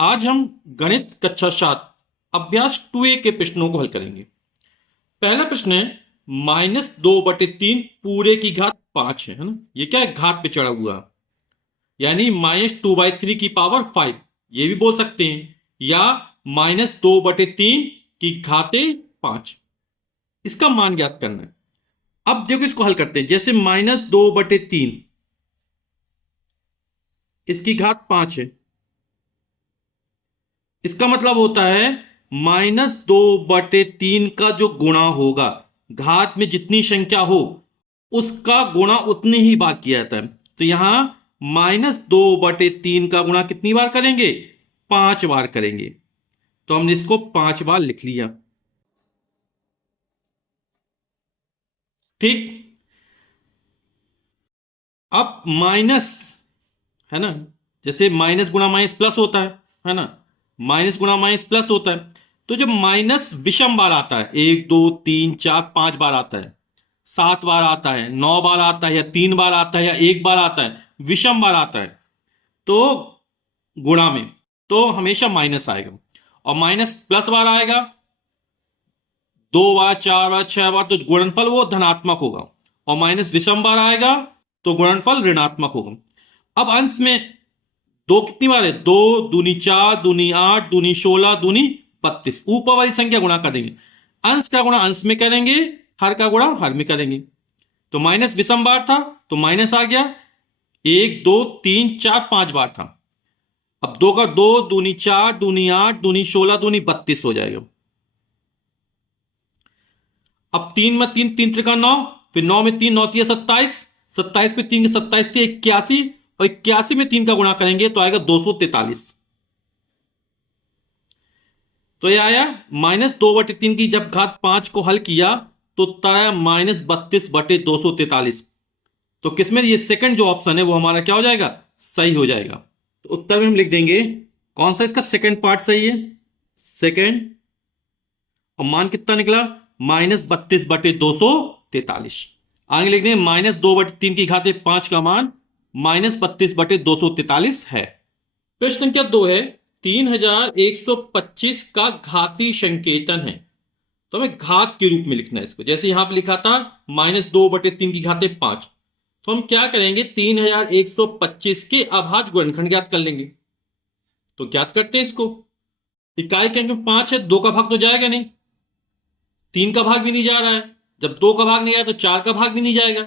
आज हम गणित कक्षा 7 अभ्यास 2A के प्रश्नों को हल करेंगे। पहला प्रश्न है -2/3 पूरे की घात 5 है ना। ये क्या है? घात पे चढ़ा हुआ, यानी -2/3 की पावर 5 ये भी बोल सकते हैं, या -2/3 की घाते 5। इसका मान ज्ञात करना है। अब देखो इसको हल करते हैं। जैसे -2/3 इसकी घात 5 है, इसका मतलब होता है -2/3 का जो गुणा होगा, घात में जितनी संख्या हो उसका गुणा उतनी ही बार किया जाता है। तो यहां -2/3 का गुणा कितनी बार करेंगे? 5 बार करेंगे। तो हमने इसको 5 बार लिख लिया। ठीक। अब माइनस, है ना, जैसे माइनस गुणा माइनस प्लस होता है ना, माइनस गुणा माइनस प्लस होता है। तो जब माइनस विषम बार आता है, 1 2 3 4 5 बार आता है, 7 बार आता है, 9 बार आता है, या 3 बार आता है, या 1 बार आता है, विषम बार आता है, तो गुणा में तो हमेशा माइनस आएगा। और माइनस प्लस बार आएगा 2 बार, 4 बार, 6 बार, तो गुणनफल वो धनात्मक होगा। और माइनस विषम बार आएगा तो गुणनफल ऋणात्मक होगा। अब अंश में दो कितनी बार है? 2 दूनी 4 दूनी 8 दूनी 16 दूनी 32। ऊपर वाली संख्या गुणा कर देंगे। अंश का गुणा अंश में करेंगे, हर का गुणा हर में करेंगे। तो माइनस विषम बार था तो माइनस आ गया। 1 2 3 4 5 बार था। अब 2 का 2 दूनी 4 दूनी 8 दूनी 16 दूनी 32 हो जाएगा। अब 3 में 3 3 त्रिका 9, फिर 9 में 3 9 तिया 27, 27 में 3 27 थी 81, और 81 में 3 का गुणा करेंगे तो आएगा 243। तो यह आया -2/3 की जब घात 5 को हल किया तो उत्तर आया -32/243। तो किसमें ये सेकंड जो ऑप्शन है वो हमारा क्या हो जाएगा? सही हो जाएगा। तो उत्तर में हम लिख देंगे कौन सा इसका सेकंड पार्ट सही है, सेकंड। और मान कितना निकला? -32/243। आगे लिख देंगे -2/3 की घाते 5 का मान -32/243 है। प्रश्न संख्या 2 है 3125 का घाती संकेतन है। तो हमें घात के रूप में लिखना है इसको। जैसे यहां पर लिखा था -2/3 की घाते 5, तो हम क्या करेंगे? 3125 के अभाज्य गुणनखंड ज्ञात कर लेंगे। तो ज्ञात करते हैं इसको। इकाई के अंक में 5 है, 2 का भाग तो जाएगा नहीं, 3 का भाग भी नहीं जा रहा है। जब 2 का भाग नहीं आया तो 4 का भाग भी नहीं जाएगा।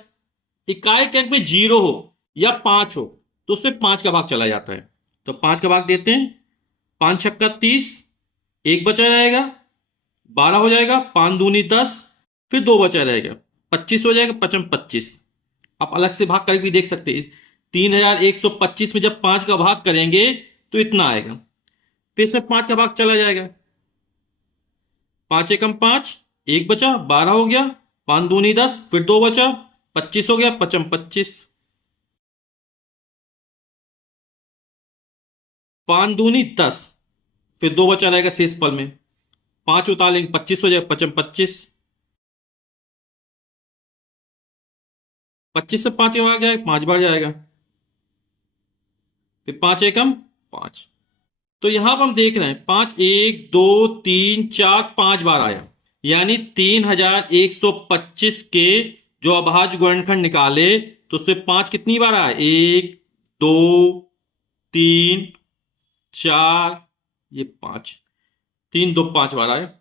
इकाई के अंक में 0 हो या 5 हो तो उसमें 5 का भाग चला जाता है। तो 5 का भाग देते हैं। 5 छक्का 30, 1 बचा रहेगा, 12 हो जाएगा, 5 दूनी 10, फिर 2 बचा रहेगा, 25 हो जाएगा, 55 25। आप अलग से भाग करके भी देख सकते हैं। 3125 में जब 5 का भाग करेंगे तो इतना आएगा, फिर इसमें 5 का भाग चला जाएगा। 5 एकम 5, 1 बचा, 12 हो गया, 5 दूनी 10, फिर 2 बचा, 25 हो गया, 55 25। 5 दूनी 10, फिर 2 बचा रहेगा शेष पल में, 5 उतार लेंगे, 25 हो जाएगा, 55 25। 25 से 5 के भाग जाएगा, 5 बार जाएगा, फिर 5 एकम 5। तो यहां पर हम देख रहे हैं 5 1 2 3 4 5 बार आया, यानी 3125 के जो अभाज्य गुणनखंड निकाले तो उससे 5 कितनी बार आया? 1 2 3 4, ये 5, 3 2 5 बार आया,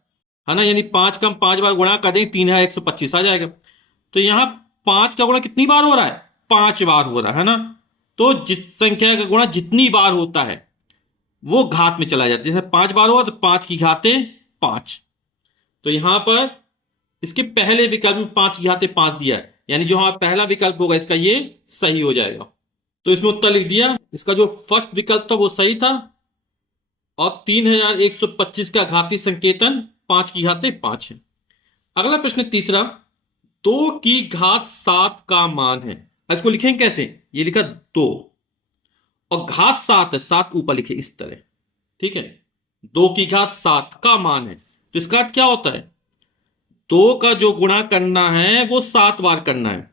है ना। यानी 5 का हम 5 बार गुणा कर देंगे, 3125 आ जाएगा। तो यहां 5 का गुणा कितनी बार हो रहा है? 5 बार हो रहा है ना। तो जिस संख्या का गुणा जितनी बार होता है वो घात में चला जाता है। जैसे 5 बार हुआ तो 5 की घाते 5। तो यहां पर इसके पहले विकल्प में 5 की घाते 5 दिया है, यानी जो हमारा पहला विकल्प होगा इसका ये सही हो जाएगा। तो इसमें उत्तर लिख दिया। इसका जो फर्स्ट विकल्प था वो सही था, और 3125 का घाती संकेतन 5 की घाते 5 है। अगला प्रश्न तीसरा, 2 की घात 7 का मान है। अब इसको लिखेंगे कैसे? ये लिखा 2 और घात 7 है, 7 ऊपर लिखे इस तरह, ठीक है। 2 की घात 7 का मान है, तो इसका अर्थ क्या होता है? 2 का जो गुणा करना है वो 7 बार करना है।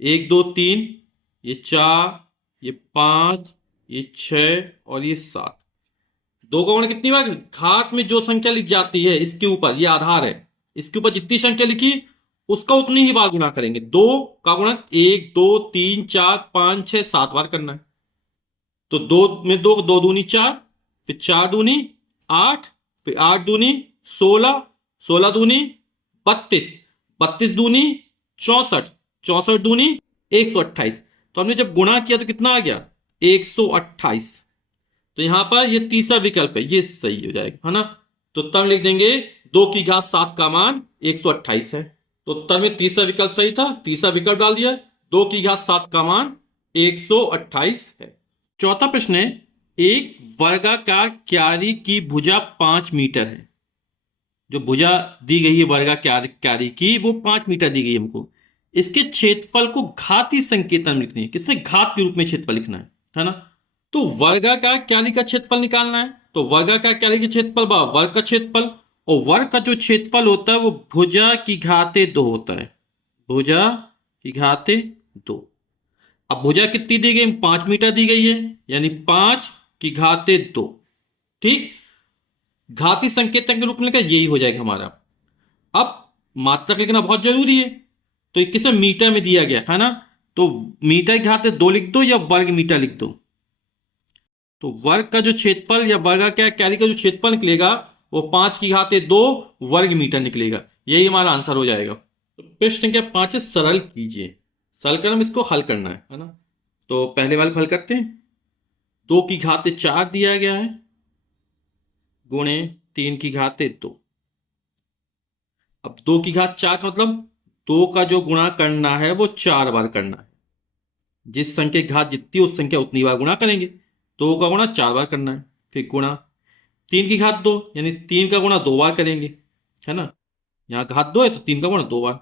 1 2 3, ये 4, ये 5, ये 6 और ये 7। दो का गुणा कितनी बार, घात में जो संख्या लिख जाती है इसके ऊपर, ये आधार है, इसके ऊपर जितनी संख्या लिखी उसका उतनी ही बार गुणा करेंगे। दो का गुणा 1 2 3 4 5 6 7 बार करना है। तो दो में दो, दो दूनी 4, फिर 4 दूनी 8, फिर 8 दूनी 16, 16 दूनी 32, 32 दूनी 64, 64 दूनी 128। तो हमने जब गुणा किया तो कितना आ गया, 128। तो यहां पर ये तीसरा विकल्प है, ये सही हो जाएगा, है ना। तो उत्तर में लिख देंगे 2 की घात 7 का मान 128 है। तो उत्तर में तीसरा विकल्प सही था, तीसरा विकल्प डाल दिया, 2 की घात 7 का मान 128 है। चौथा प्रश्न है, एक वर्गाकार क्यारी की भुजा 5 मीटर है। जो भुजा दी गई है वर्गाकार क्यारी की, वो 5 मीटर दी गई है हमको। इसके क्षेत्रफल को घातीय संकेतन में लिखनी है, किसमें घात के रूप में क्षेत्रफल लिखना है ना। तो वर्गाकार क्यारी का क्षेत्रफल निकालना है, तो वर्गाकार क्यारी के क्षेत्रफल बा वर्ग का क्षेत्रफल, और वर्ग का जो क्षेत्रफल होता है वो भुजा की घाते 2 होता है, भुजा की घाते 2। अब भुजा कितनी दी गई, 5 मीटर दी गई है, यानी 5 की घाते 2। ठीक, घातीय संकेतन के रूप में लिखा, यही हो जाएगा हमारा। अब मात्रक लिखना बहुत जरूरी है, तो किसे मीटर में दिया गया है ना, तो मीटर की घाते 2 लिख दो या वर्ग मीटर लिख दो। तो वर्ग का जो क्षेत्रफल या वर्गाकार क्यारी का जो क्षेत्रफल निकलेगा वो 5 की घाते 2 वर्ग मीटर निकलेगा, यही हमारा आंसर हो जाएगा। तो प्रश्न संख्या 5 है, सरल कीजिए। सरल कर हम इसको हल करना है ना। तो पहले वाले को हल करते हैं। 2 की घाते 4 दिया गया है, गुणे 3 की घाते 2। अब 2 की घात 4 का मतलब 2 का जो गुणा करना है वो 4 बार करना है। जिस संख्या की घात जितनी उस संख्या उतनी बार गुणा करेंगे। 2 का गुणा 4 बार करना है, फिर गुणा 3 की घात 2, यानी 3 का गुणा 2 बार करेंगे, है ना। यहां घात 2 है तो 3 का गुणा 2 बार।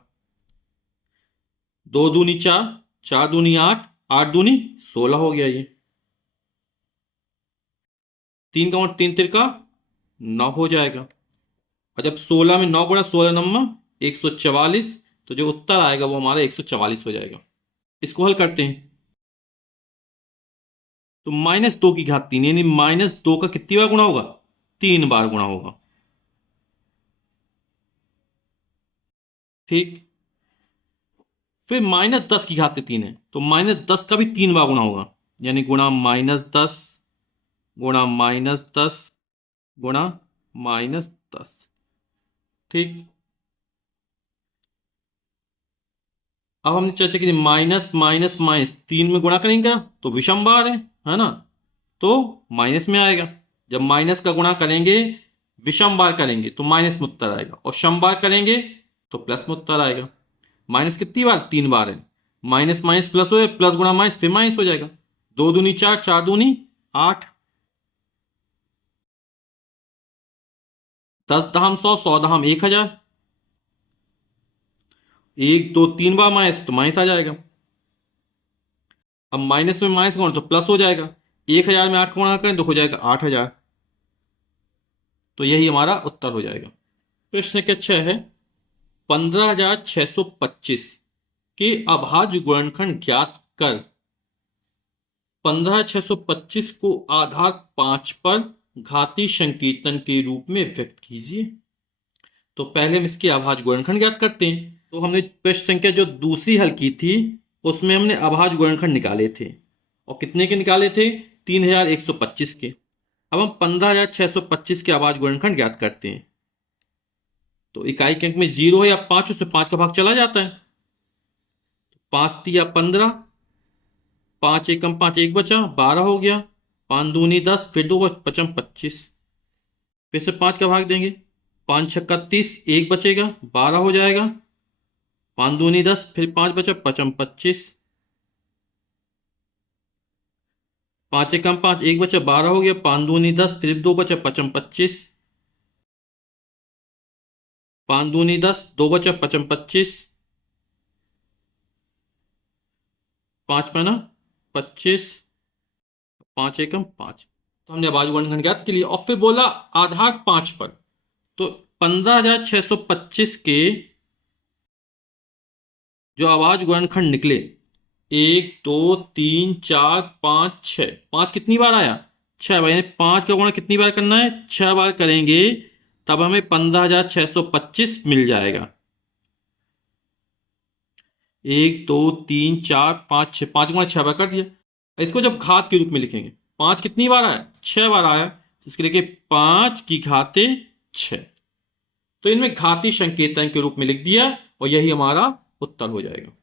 2 दूनी 4, 4 दूनी 8, 8 दूनी 16 हो गया ये। 3 का गुणा 3 तिरका 9 हो जाएगा। और जब 16 में 9 गुणा 16 नंबर 144, तो जो उत्तर आएगा वो हमारा 144 हो जाएगा। इसको हल करते हैं। तो -2 की घात 3, यानी -2 का कितनी बार गुणा होगा, 3 बार गुणा होगा। ठीक, फिर -10 की घात 3 है, तो -10 का भी 3 बार गुणा होगा, यानी गुणा -10 गुणा -10 गुणा -10। ठीक, अब हमने चर्चा की माइनस माइनस माइनस 3 में गुणा करेंगे तो विषम बार है ना, तो माइनस में आएगा। जब माइनस का गुणा करेंगे, विषम बार करेंगे तो माइनस में उत्तर आएगा, और सम बार करेंगे तो प्लस में उत्तर आएगा। माइनस कितनी बार, 3 बार है। माइनस माइनस प्लस हो, प्लस गुणा माइनस, फिर माइनस हो जाएगा। 2 दूनी 4, 4 दूनी 8, 10 दहम 100, 100 दहम 1000। 1 2 3 बार माइनस तो माइनस आ जाएगा। अब माइनस में माइनस गुणा तो प्लस हो जाएगा। 1000 में 8 गुणा करें तो हो जाएगा 8000। तो यही हमारा उत्तर हो जाएगा। प्रश्न क्या 6 है, 15625 के अभाज्य गुणनखंड ज्ञात कर। 15625 को आधार 5 पर घातीय संकेतन के रूप में व्यक्त कीजिए। तो पहले हम इसके अभाज्य गुणनखंड ज्ञात करते हैं। तो हमने प्रश्न संख्या जो दूसरी हल की थी उसमें हमने अभाज्य गुणनखंड निकाले थे, और कितने के निकाले थे, 3125 के। अब हम 15625 के अभाज्य गुणनखंड ज्ञात करते हैं। तो इकाई के अंक में 0 है या 5, उसमें 5 का भाग चला जाता है। 5 तिया 15, 5 एकम 5, 1 बचा, 12 हो गया। 5 दूनी 10, फिर 2 पचम 25, फिर से 5 का भाग देंगे। 5 छक्का 30, 1 बचेगा, 12 हो जाएगा। 5 दूनी 10, फिर 5 बचा, पचम 25, 5 एकम 5, 1 बचा, 12 हो गया। 5 दूनी 10, फिर 2 बचा, पचम 25, 5 दूनी 10, 2 बचा, पचम 25, 5 पना 25, 5 एकम 5। तो हमने अभाज्य गुणनखंड ज्ञात के लिए, और फिर बोला आधार 5 पर। तो 15625 के जो अभाज्य गुणनखंड निकले, 1 2 3 4 5 6, 5 कितनी बार आया, 6 बार, यानी 5 का गुणा कितनी बार करना है, 6 बार करेंगे तब हमें 15,625 मिल जाएगा। 1 2 3 4 5 6, 5 गुणा 6 बार कर दिया। इसको जब घात के रूप में लिखेंगे, 5 कितनी बार आया, 6 बार आया, तो इसके लिखे 5 की घाते 6। तो इनमें घाती संकेतन के रूप में लिख दिया और यही हमारा उत्तर हो जाएगा।